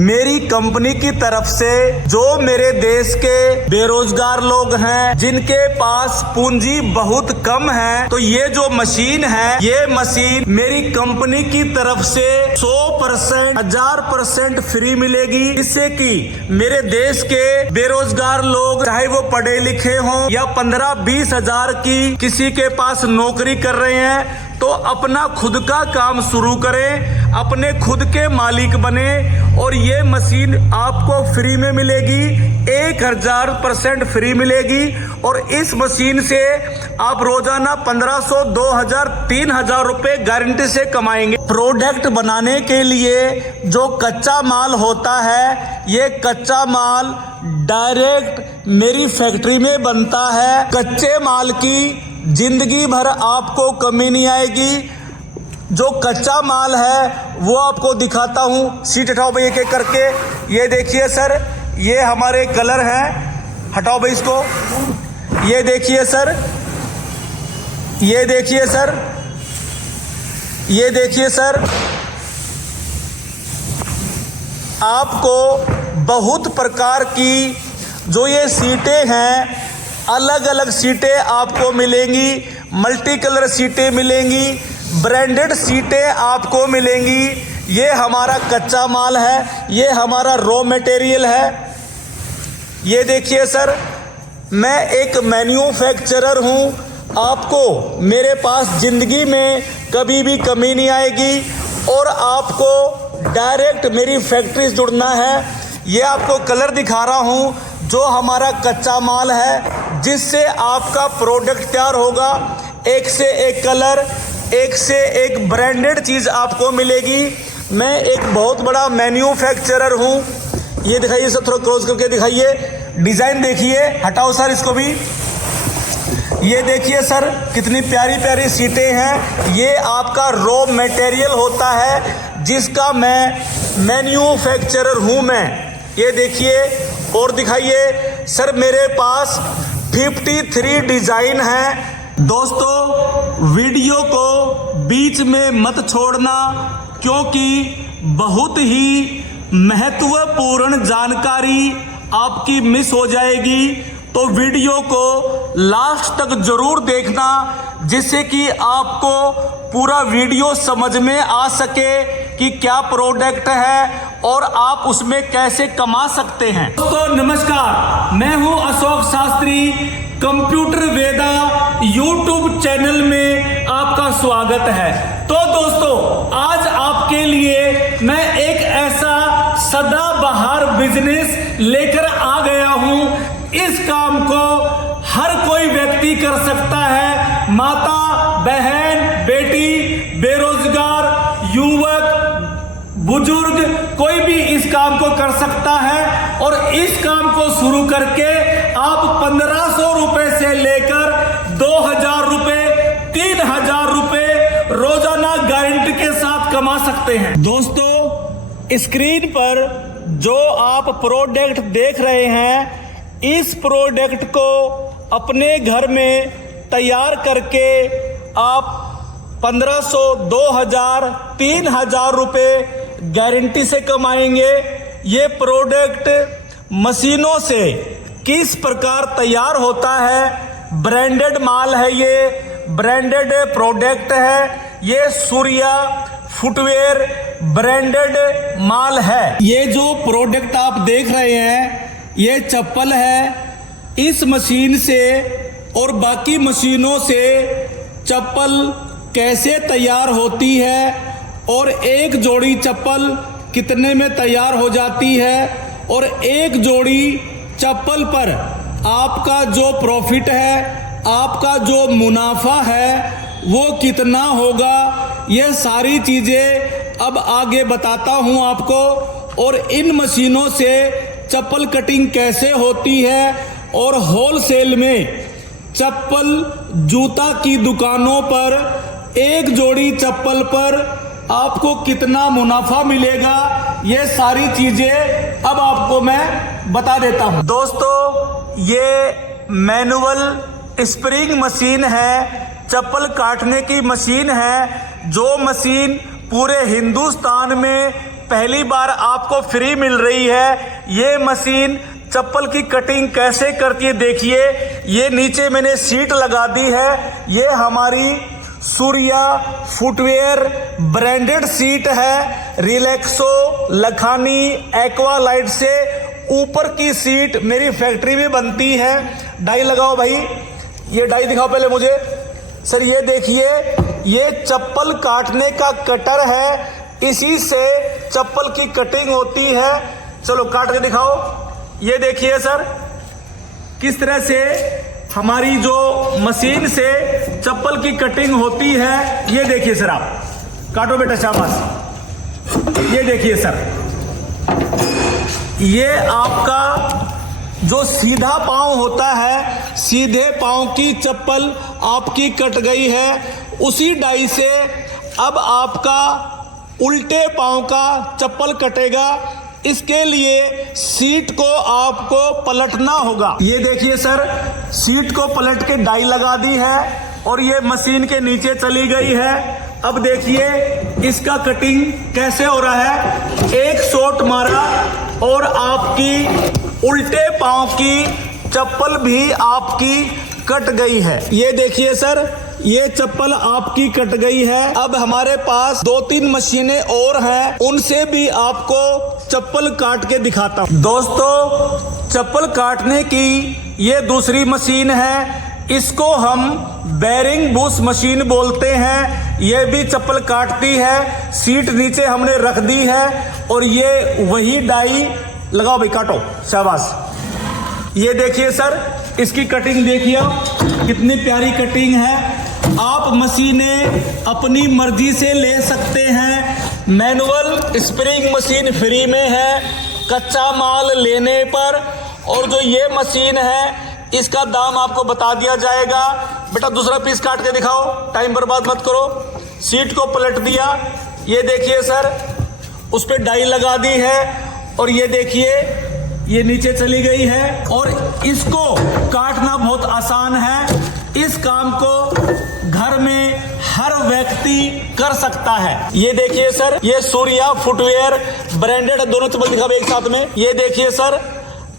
मेरी कंपनी की तरफ से जो मेरे देश के बेरोजगार लोग हैं, जिनके पास पूंजी बहुत कम है, तो ये जो मशीन है, ये मशीन मेरी कंपनी की तरफ से 100%, 1000% फ्री मिलेगी, जिससे कि मेरे देश के बेरोजगार लोग, चाहे वो पढ़े लिखे हों या 15-20 हजार की किसी के पास नौकरी कर रहे हैं, तो अपना खुद का काम शुरू करें, अपने खुद के मालिक बने और ये मशीन आपको फ्री में मिलेगी, 1000% फ्री मिलेगी। और इस मशीन से आप रोजाना 1500, 2000, 3000 रुपए गारंटी से कमाएंगे। प्रोडक्ट बनाने के लिए जो कच्चा माल होता है, ये कच्चा माल डायरेक्ट मेरी फैक्ट्री में बनता है। कच्चे माल की जिंदगी भर आपको कमी नहीं आएगी। जो कच्चा माल है वो आपको दिखाता हूँ। सीट हटाओ भाई एक एक करके। ये देखिए सर, ये हमारे कलर हैं, हटाओ भाई इसको। ये देखिए सर, ये देखिए सर, ये देखिए सर, आपको बहुत प्रकार की जो ये सीटें हैं, अलग अलग सीटें आपको मिलेंगी, मल्टी कलर सीटें मिलेंगी, ब्रांडेड सीटें आपको मिलेंगी। ये हमारा कच्चा माल है, ये हमारा रॉ मटेरियल है। ये देखिए सर, मैं एक मैन्युफैक्चरर हूँ। आपको मेरे पास ज़िंदगी में कभी भी कमी नहीं आएगी और आपको डायरेक्ट मेरी फैक्ट्री से जुड़ना है। ये आपको कलर दिखा रहा हूँ जो हमारा कच्चा माल है, जिससे आपका प्रोडक्ट तैयार होगा। एक से एक कलर, एक से एक ब्रांडेड चीज़ आपको मिलेगी। मैं एक बहुत बड़ा मैन्युफैक्चरर हूँ। ये दिखाइए सर, थोड़ा क्लोज करके दिखाइए। डिज़ाइन देखिए, हटाओ सर इसको भी। ये देखिए सर, कितनी प्यारी प्यारी सीटें हैं। ये आपका रॉ मटेरियल होता है, जिसका मैं मैन्युफैक्चरर हूँ मैं। ये देखिए और दिखाइए सर, मेरे पास 53 डिज़ाइन हैं। दोस्तों, वीडियो को बीच में मत छोड़ना, क्योंकि बहुत ही महत्वपूर्ण जानकारी आपकी मिस हो जाएगी। तो वीडियो को लास्ट तक जरूर देखना, जिससे कि आपको पूरा वीडियो समझ में आ सके कि क्या प्रोडक्ट है और आप उसमें कैसे कमा सकते हैं। दोस्तों नमस्कार, मैं हूं अशोक शास्त्री। कंप्यूटर वेदा यूट्यूब चैनल में आपका स्वागत है। तो दोस्तों, आज आपके लिए मैं एक ऐसा सदाबहार बिजनेस लेकर आ गया हूं। इस काम को हर कोई व्यक्ति कर सकता है। माता, बहन, बेटी, बेरोजगार, युवक, बुजुर्ग, कोई भी इस काम को कर सकता है। और इस काम को शुरू करके आप 1500 रुपए से लेकर 2000 रुपए, 3000 रुपए रोजाना गारंटी के साथ कमा सकते हैं। दोस्तों, स्क्रीन पर जो आप प्रोडक्ट देख रहे हैं, इस प्रोडक्ट को अपने घर में तैयार करके आप 1500, 2000, 3000 रुपए गारंटी से कमाएंगे। ये प्रोडक्ट मशीनों से किस प्रकार तैयार होता है, ब्रांडेड माल है, ये ब्रांडेड प्रोडक्ट है। ये सूर्या फुटवेयर ब्रांडेड माल है। ये जो प्रोडक्ट आप देख रहे हैं, ये चप्पल है। इस मशीन से और बाकी मशीनों से चप्पल कैसे तैयार होती है और एक जोड़ी चप्पल कितने में तैयार हो जाती है और एक जोड़ी चप्पल पर आपका जो प्रॉफिट है, आपका जो मुनाफा है, वो कितना होगा, ये सारी चीज़ें अब आगे बताता हूँ आपको। और इन मशीनों से चप्पल कटिंग कैसे होती है और होलसेल में चप्पल जूता की दुकानों पर एक जोड़ी चप्पल पर आपको कितना मुनाफा मिलेगा, ये सारी चीजें अब आपको मैं बता देता हूं। दोस्तों, ये मैनुअल स्प्रिंग मशीन है, चप्पल काटने की मशीन है, जो मशीन पूरे हिंदुस्तान में पहली बार आपको फ्री मिल रही है। ये मशीन चप्पल की कटिंग कैसे करती है देखिए। ये नीचे मैंने सीट लगा दी है। ये हमारी सूर्या फुटवेयर ब्रांडेड सीट है, रिलैक्सो, लखानी, एक्वालाइट से ऊपर की सीट मेरी फैक्ट्री में बनती है। डाई लगाओ भाई, ये डाई दिखाओ पहले मुझे। सर ये देखिए, ये चप्पल काटने का कटर है, इसी से चप्पल की कटिंग होती है। चलो काट के दिखाओ। ये देखिए सर, किस तरह से हमारी जो मशीन से चप्पल की कटिंग होती है। ये देखिए सर, आप काटो बेटा, शाबाश। ये देखिए सर, ये आपका जो सीधा पांव होता है, सीधे पांव की चप्पल आपकी कट गई है। उसी डाई से अब आपका उल्टे पांव का चप्पल कटेगा। इसके लिए सीट को आपको पलटना होगा। ये देखिए सर, सीट को पलट के डाई लगा दी है और ये मशीन के नीचे चली गई है। अब देखिए इसका कटिंग कैसे हो रहा है। एक शॉट मारा और आपकी उल्टे पांव की चप्पल भी आपकी कट गई है। ये देखिए सर, ये चप्पल आपकी कट गई है। अब हमारे पास 2-3 मशीनें और हैं, उनसे भी आपको चप्पल काट के दिखाता हूं। दोस्तों, चप्पल काटने की ये दूसरी मशीन है, इसको हम बेरिंग बुश मशीन बोलते हैं। ये भी चप्पल काटती है। सीट नीचे हमने रख दी है और ये वही डाई लगाओ भाई, काटो, शाबाश। ये देखिए सर, इसकी कटिंग देखिए, कितनी प्यारी कटिंग है। आप मशीनें अपनी मर्जी से ले सकते हैं। मैनुअल स्प्रिंग मशीन फ्री में है कच्चा माल लेने पर। और जो ये मशीन है, इसका दाम आपको बता दिया जाएगा। बेटा दूसरा पीस काट के दिखाओ, टाइम बर्बाद मत करो। सीट को पलट दिया, ये देखिए सर, उस पर डाई लगा दी है और ये देखिए ये नीचे चली गई है। और इसको काटना बहुत आसान है। इस काम को घर में हर व्यक्ति कर सकता है। ये देखिए सर, ये सूर्या फुटवेयर ब्रांडेड, दोनों चप्पल दिखा एक साथ में। ये देखिए सर,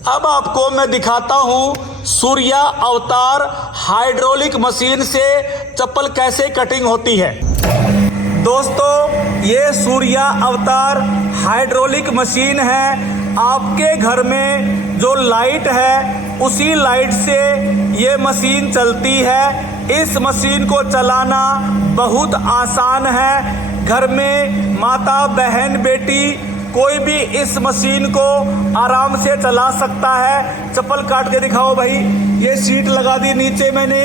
अब आपको मैं दिखाता हूं सूर्या अवतार हाइड्रोलिक मशीन से चप्पल कैसे कटिंग होती है। दोस्तों, ये सूर्या अवतार हाइड्रोलिक मशीन है। आपके घर में जो लाइट है, उसी लाइट से ये मशीन चलती है। इस मशीन को चलाना बहुत आसान है। घर में माता, बहन, बेटी कोई भी इस मशीन को आराम से चला सकता है। चप्पल काट के दिखाओ भाई। ये सीट लगा दी नीचे मैंने,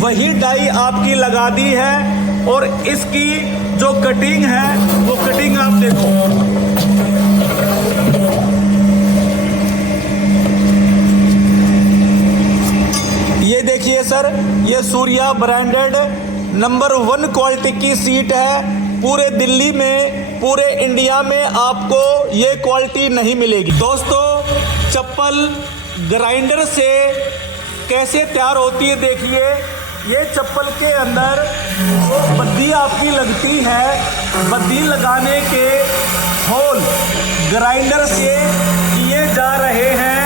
वही डाई आपकी लगा दी है और इसकी जो कटिंग है वो कटिंग आप देखो। ये देखिए सर, ये सूर्या ब्रांडेड नंबर 1 क्वालिटी की सीट है। पूरे दिल्ली में, पूरे इंडिया में आपको ये क्वालिटी नहीं मिलेगी। दोस्तों, चप्पल ग्राइंडर से कैसे तैयार होती है देखिए। ये चप्पल के अंदर जो बद्दी आपकी लगती है, बद्दी लगाने के होल ग्राइंडर से किए जा रहे हैं।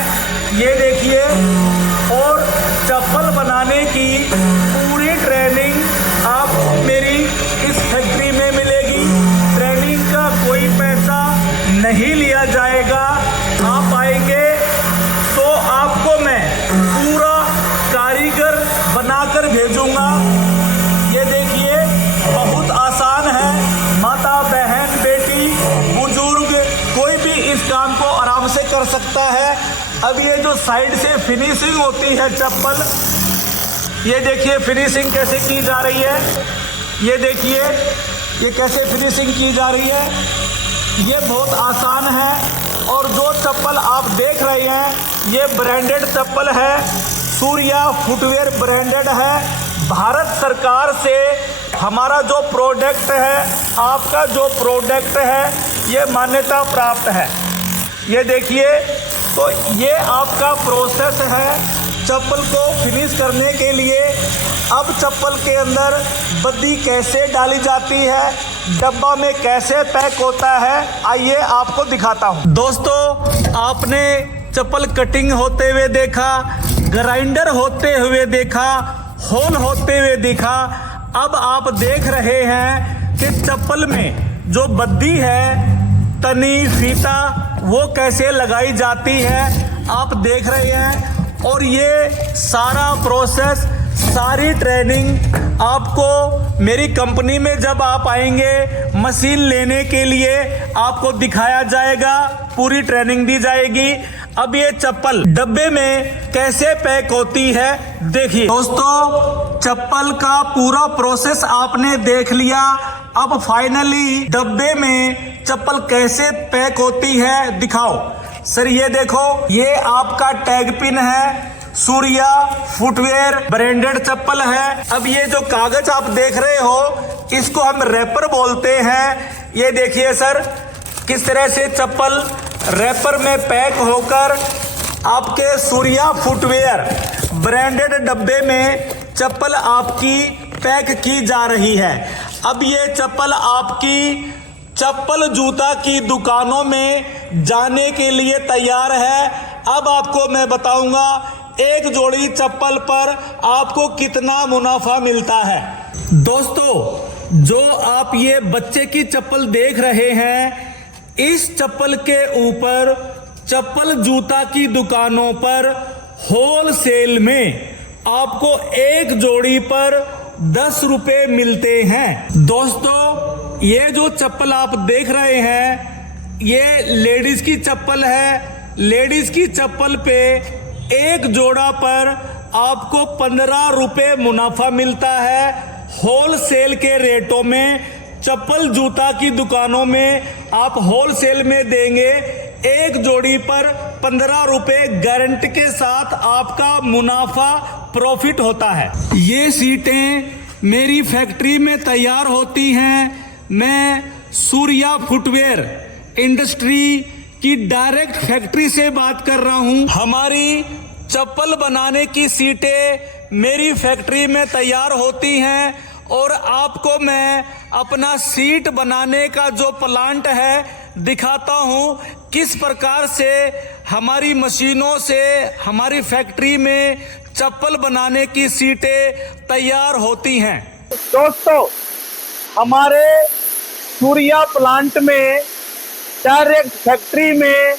ये देखिए, और चप्पल बनाने की पूरी ट्रेनिंग आपको मेरी इस फैक्ट्री में मिलेगी। ट्रेनिंग का कोई पैसा नहीं लिया जाएगा। आप आएंगे तो आपको मैं पूरा कारीगर बनाकर भेजूंगा। ये देखिए, बहुत आसान है। माता, बहन, बेटी, बुजुर्ग कोई भी इस काम को आराम से कर सकता है। अब ये जो साइड से फिनिशिंग होती है चप्पल, ये देखिए फिनिशिंग कैसे की जा रही है। ये देखिए ये कैसे फिनिशिंग की जा रही है। ये बहुत आसान है। और जो चप्पल आप देख रहे हैं, ये ब्रांडेड चप्पल है, सूर्या फुटवेयर ब्रांडेड है। भारत सरकार से हमारा जो प्रोडक्ट है, आपका जो प्रोडक्ट है, ये मान्यता प्राप्त है। ये देखिए, तो ये आपका प्रोसेस है चप्पल को फिनिश करने के लिए अब चप्पल के अंदर बद्दी कैसे डाली जाती है, डब्बा में कैसे पैक होता है, आइए आपको दिखाता हूँ। दोस्तों, आपने चप्पल कटिंग होते हुए देखा, ग्राइंडर होते हुए देखा, होल होते हुए देखा। अब आप देख रहे हैं कि चप्पल में जो बद्दी है, तनी, फीता, वो कैसे लगाई जाती है, आप देख रहे हैं। और ये सारा प्रोसेस, सारी ट्रेनिंग आपको मेरी कंपनी में जब आप आएंगे मशीन लेने के लिए आपको दिखाया जाएगा, पूरी ट्रेनिंग दी जाएगी। अब ये चप्पल डब्बे में कैसे पैक होती है देखिए। दोस्तों, चप्पल का पूरा प्रोसेस आपने देख लिया। अब फाइनली डब्बे में चप्पल कैसे पैक होती है दिखाओ। सर ये देखो, ये आपका टैग पिन है, सूर्या फुटवेयर ब्रांडेड चप्पल है। अब ये जो कागज आप देख रहे हो इसको हम रैपर बोलते हैं। ये देखिए सर, किस तरह से चप्पल रैपर में पैक होकर आपके सूर्या फुटवेयर ब्रांडेड डब्बे में चप्पल आपकी पैक की जा रही है। अब ये चप्पल आपकी चप्पल जूता की दुकानों में जाने के लिए तैयार है। अब आपको मैं बताऊंगा एक जोड़ी चप्पल पर आपको कितना मुनाफा मिलता है। दोस्तों, जो आप ये बच्चे की चप्पल देख रहे हैं, इस चप्पल के ऊपर चप्पल जूता की दुकानों पर होलसेल में आपको एक जोड़ी पर 10 रुपए मिलते हैं। दोस्तों, ये जो चप्पल आप देख रहे हैं ये लेडीज की चप्पल है। लेडीज की चप्पल पे एक जोड़ा पर आपको 15 रुपए मुनाफा मिलता है। होलसेल के रेटों में चप्पल जूता की दुकानों में आप होलसेल में देंगे, एक जोड़ी पर 15 रुपए गारंटी के साथ आपका मुनाफा प्रॉफिट होता है। ये सीटें मेरी फैक्ट्री में तैयार होती हैं। मैं सूर्या फुटवेयर इंडस्ट्री की डायरेक्ट फैक्ट्री से बात कर रहा हूं। हमारी चप्पल बनाने की सीटें मेरी फैक्ट्री में तैयार होती हैं और आपको मैं अपना सीट बनाने का जो प्लांट है दिखाता हूं, किस प्रकार से हमारी मशीनों से हमारी फैक्ट्री में चप्पल बनाने की सीटें तैयार होती हैं। दोस्तों, हमारे सूर्या प्लांट में डायरेक्ट फैक्ट्री में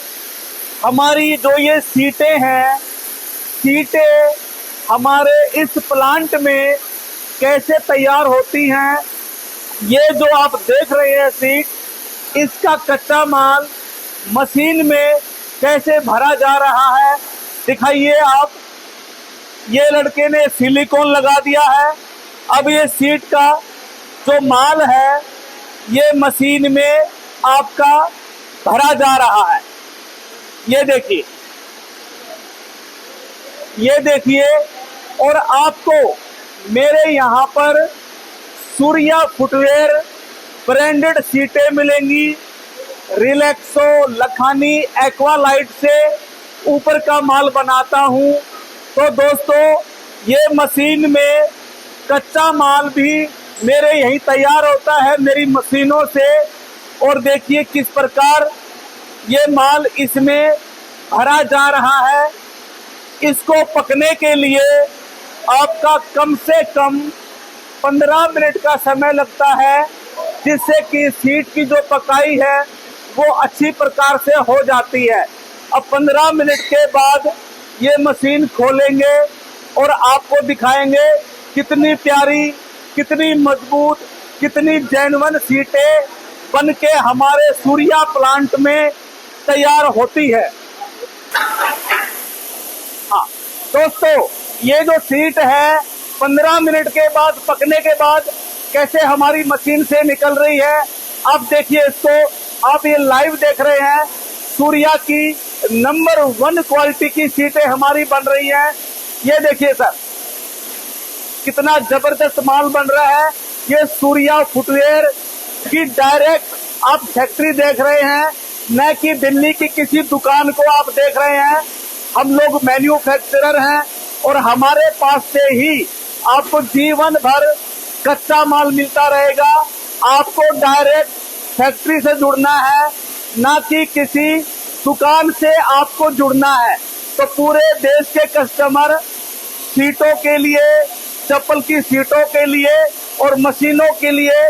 हमारी जो ये सीटें हैं, सीटें हमारे इस प्लांट में कैसे तैयार होती हैं। ये जो आप देख रहे हैं सीट, इसका कच्चा माल मशीन में कैसे भरा जा रहा है दिखाइए आप। ये लड़के ने सिलिकॉन लगा दिया है। अब ये सीट का जो माल है ये मशीन में आपका भरा जा रहा है। ये देखिए, ये देखिए। और आपको मेरे यहाँ पर सूर्या फुटवेयर ब्रांडेड सीटें मिलेंगी। रिलैक्सो, लखानी, एक्वालाइट से ऊपर का माल बनाता हूँ। तो दोस्तों, ये मशीन में कच्चा माल भी मेरे यहीं तैयार होता है मेरी मशीनों से। और देखिए किस प्रकार ये माल इसमें भरा जा रहा है। इसको पकने के लिए आपका कम से कम 15 मिनट का समय लगता है, जिससे कि सीट की जो पकाई है वो अच्छी प्रकार से हो जाती है। अब 15 मिनट के बाद ये मशीन खोलेंगे और आपको दिखाएंगे कितनी प्यारी, कितनी मजबूत, कितनी जेन्युइन सीटें बनके हमारे सूर्या प्लांट में तैयार होती है। हाँ दोस्तों, ये जो सीट है 15 मिनट के बाद पकने के बाद कैसे हमारी मशीन से निकल रही है। आप देखिए इसको, आप ये लाइव देख रहे हैं। सूर्या की नंबर 1 क्वालिटी की सीटें हमारी बन रही हैं। ये देखिए सर, कितना जबरदस्त माल बन रहा है। ये सूर्या फुटवेयर की डायरेक्ट आप फैक्ट्री देख रहे हैं, न कि दिल्ली की किसी दुकान को आप देख रहे हैं। हम लोग मैन्युफैक्चरर हैं और हमारे पास से ही आपको जीवन भर कच्चा माल मिलता रहेगा। आपको डायरेक्ट फैक्ट्री से जुड़ना है, ना कि किसी दुकान से आपको जुड़ना है। तो पूरे देश के कस्टमर सीटों के लिए, चप्पल की सीटों के लिए और मशीनों के लिए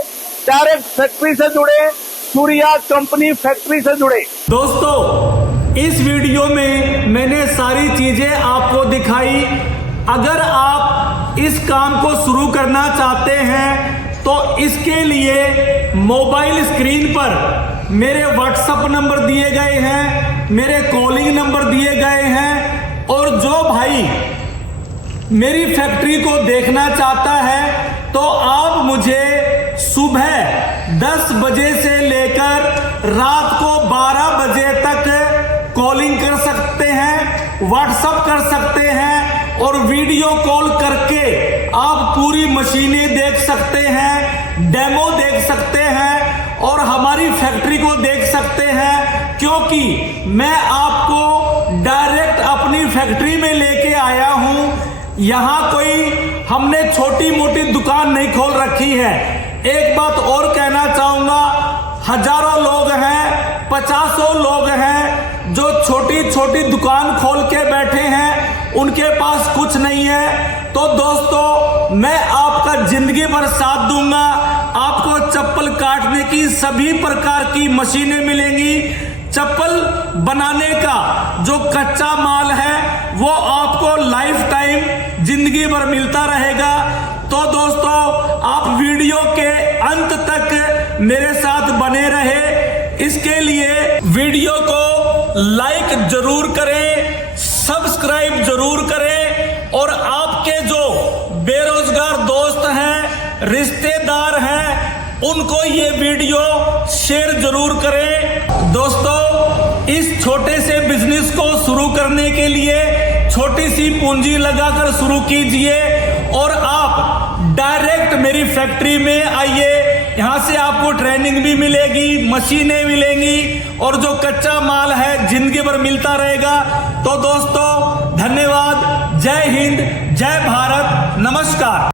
डायरेक्ट फैक्ट्री से जुड़े, सूर्या कंपनी फैक्ट्री से जुड़े। दोस्तों, इस वीडियो में मैंने सारी चीजें आपको दिखाई। अगर आप इस काम को शुरू करना चाहते हैं तो इसके लिए मोबाइल स्क्रीन पर मेरे व्हाट्सएप नंबर दिए गए हैं, मेरे कॉलिंग नंबर दिए गए हैं, और जो भाई मेरी फैक्ट्री को देखना चाहता है तो आप मुझे सुबह 10 बजे से लेकर रात को 12 बजे तक कॉलिंग कर सकते हैं, व्हाट्सएप कर सकते हैं, और वीडियो कॉल करके आप पूरी मशीनें देख सकते हैं, डेमो देख सकते हैं और हमारी फैक्ट्री को देख सकते हैं। क्योंकि मैं आपको डायरेक्ट अपनी फैक्ट्री में लेके आया हूं। यहां कोई हमने छोटी मोटी दुकान नहीं खोल रखी है। एक बात और कहना चाहूंगा, हजारों लोग हैं, 50 लोग हैं जो छोटी छोटी दुकान खोल के बैठे हैं, उनके पास कुछ नहीं है। तो दोस्तों, मैं आपका जिंदगी भर साथ दूंगा। आपको चप्पल काटने की सभी प्रकार की मशीनें मिलेंगी। चप्पल बनाने का जो कच्चा माल है वो आपको लाइफ टाइम जिंदगी भर मिलता रहेगा। तो दोस्तों, आप वीडियो के अंत तक मेरे साथ बने रहे। इसके लिए वीडियो को लाइक जरूर करें, सब्सक्राइब जरूर करें, और आपके जो बेरोजगार दोस्त हैं, रिश्तेदार हैं, उनको ये वीडियो शेयर जरूर करें। दोस्तों, इस छोटे से बिजनेस को शुरू करने के लिए छोटी सी पूंजी लगाकर शुरू कीजिए और आप डायरेक्ट मेरी फैक्ट्री में आइए। यहां से आपको ट्रेनिंग भी मिलेगी, मशीनें मिलेंगी, और जो कच्चा माल है जिंदगी भर मिलता रहेगा। तो दोस्तों, धन्यवाद। जय हिंद, जय भारत, नमस्कार।